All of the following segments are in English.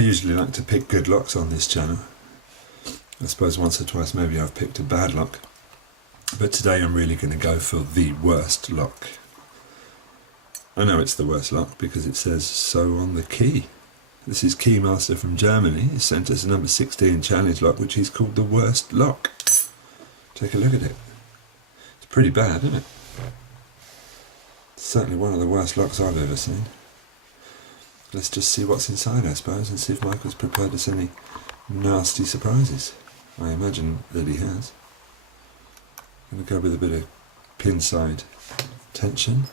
usually like to pick good locks on this channel. I suppose once or twice maybe I've picked a bad lock, but today I'm really going to go for the worst lock. I know it's the worst lock because it says so on the key. This is Keymaster from Germany. He sent us a number 16 challenge lock, which he's called the worst lock. Take a look at it. It's pretty bad, isn't it? It's certainly one of the worst locks I've ever seen. Let's just see what's inside, I suppose, and see if Michael's prepared us any nasty surprises. I imagine that he has. I'm going to go with a bit of pin side tension.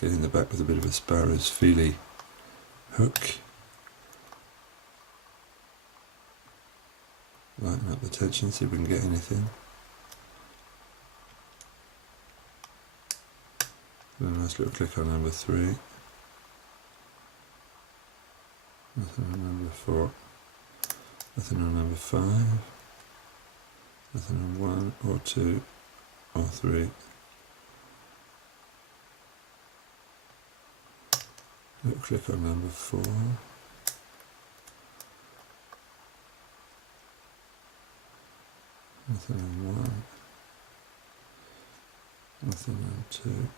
Get in the back with a bit of a Sparrow's feely hook. Lighten up the tension, see if we can get anything. A nice little click on number 3. Nothing on number 4. Nothing on number 5. Nothing on 1 or 2 or 3. Little click on number 4. Nothing on 1. Nothing on 2.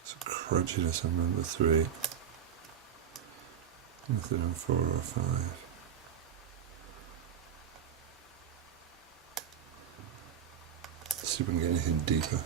It's crunchiness on number 3. Nothing on 4 or 5. See if we can get anything deeper.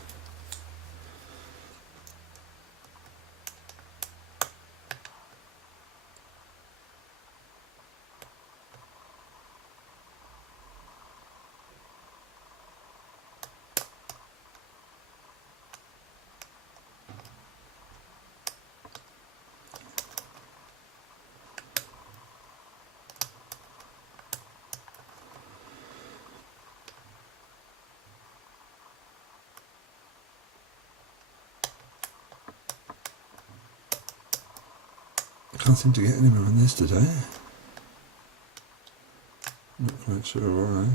Can't seem to get anywhere on this today. Not quite sure why.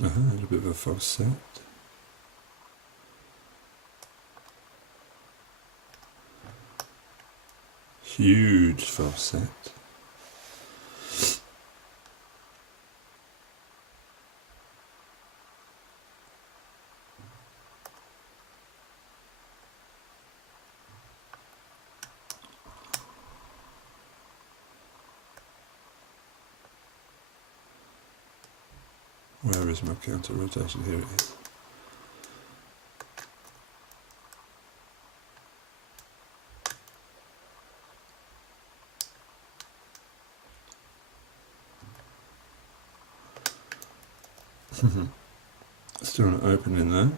A little bit of a false set. Huge false set. Where is my counter rotation? Here it is. Still not opening that.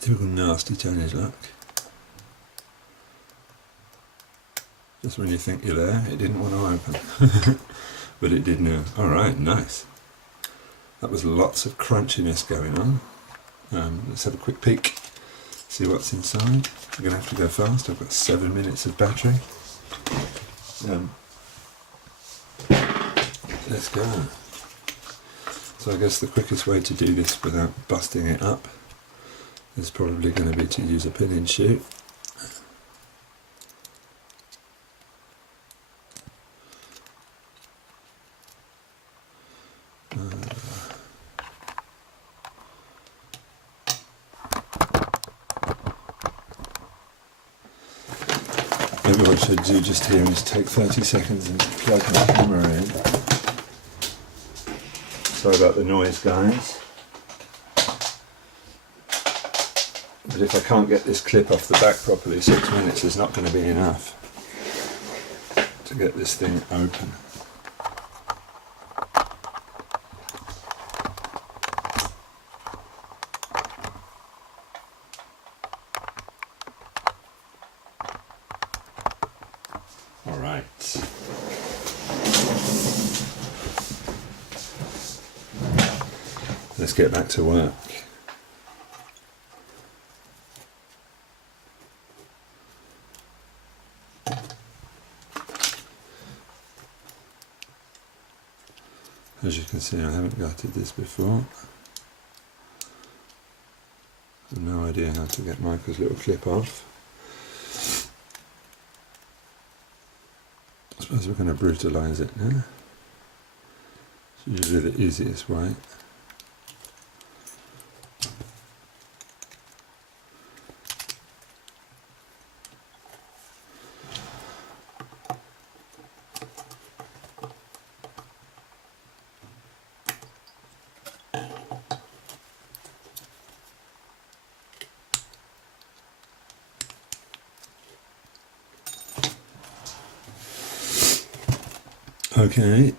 Typical nasty challenge lock. Just when you think you're there, it didn't want to open. But it did now. Alright, nice. That was lots of crunchiness going on. Let's have a quick peek, see what's inside. I'm going to have to go fast, I've got 7 minutes of battery. Let's go. So I guess the quickest way to do this without busting it up is probably going to be to use a pin and shoot. Maybe what I should do just here is take 30 seconds and plug my camera in. Sorry about the noise, guys. But if I can't get this clip off the back properly, 6 minutes is not going to be enough to get this thing open. Alright. let's get back to work. As you can see, I haven't gutted this before. I've no idea how to get Michael's little clip off. I suppose we're going to brutalise it now. It's usually the easiest way. Okay.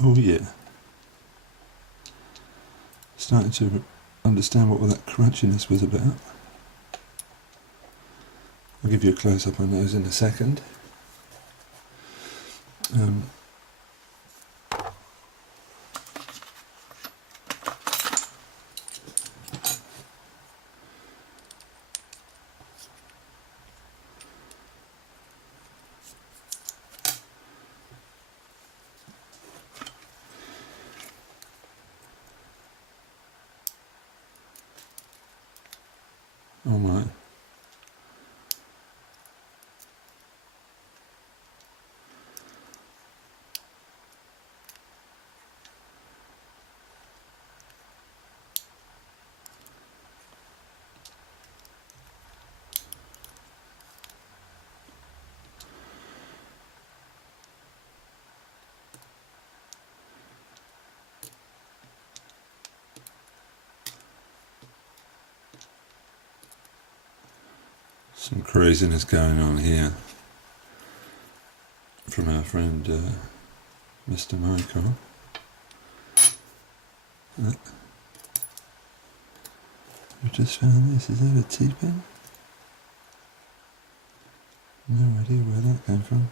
Oh yeah. Starting to understand what that crunchiness was about. I'll give you a close-up on those in a second. Oh my. Some craziness going on here from our friend Mr. Michael. We just found this. Is that a T-pin? No idea where that came from.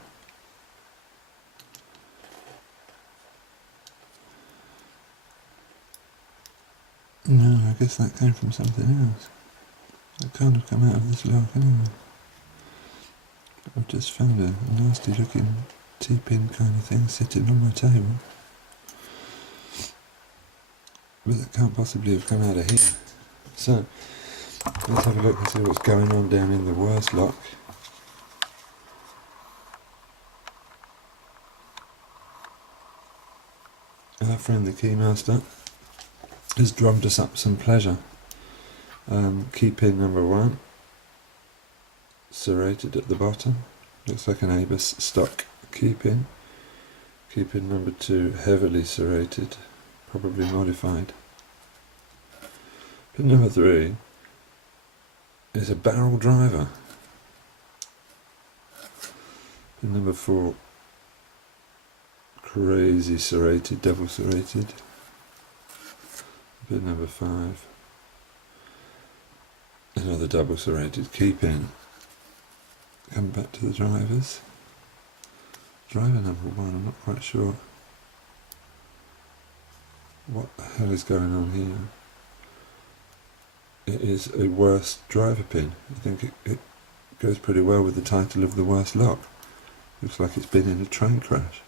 No, I guess that came from something else. It can't have come out of this lock anyway. I've just found a nasty looking T-pin kind of thing sitting on my table. But it can't possibly have come out of here. So, let's have a look and see what's going on down in the worst lock. Our friend the Keymaster has drummed us up some pleasure. Key pin number 1, serrated at the bottom, looks like an Abus stock key pin. Key pin number 2, heavily serrated, probably modified. Pin number 3 is a barrel driver. Pin number 4, crazy serrated, double serrated. Pin number 5, another double serrated key pin. Come back to the drivers. Driver number 1, I'm not quite sure what the hell is going on here. It is a worst driver pin. I think it goes pretty well with the title of the worst lock. Looks like it's been in a train crash.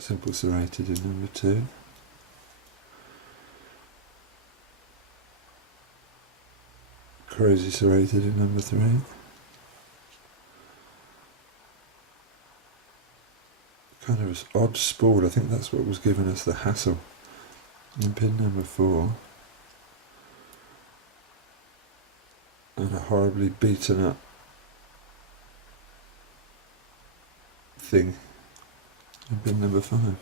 Simple serrated in number 2. Crazy serrated in number 3. Kind of an odd spool. I think that's what was giving us the hassle And pin number 4. And a horribly beaten up thing in pin number 5.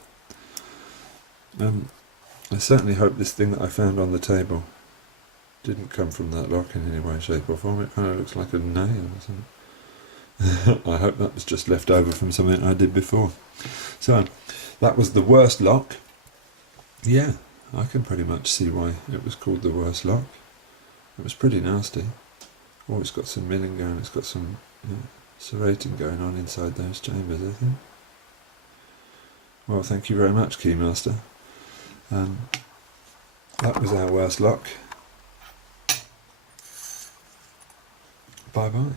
I certainly hope this thing that I found on the table didn't come from that lock in any way, shape or form. It kind of looks like a nail or something. I hope that was just left over from something I did before. So, that was the worst lock. Yeah, I can pretty much see why it was called the worst lock. It was pretty nasty. Oh, it's got some milling going, it's got some serrating going on inside those chambers, I think. Well, thank you very much, Keymaster. That was our worst lock. Bye-bye.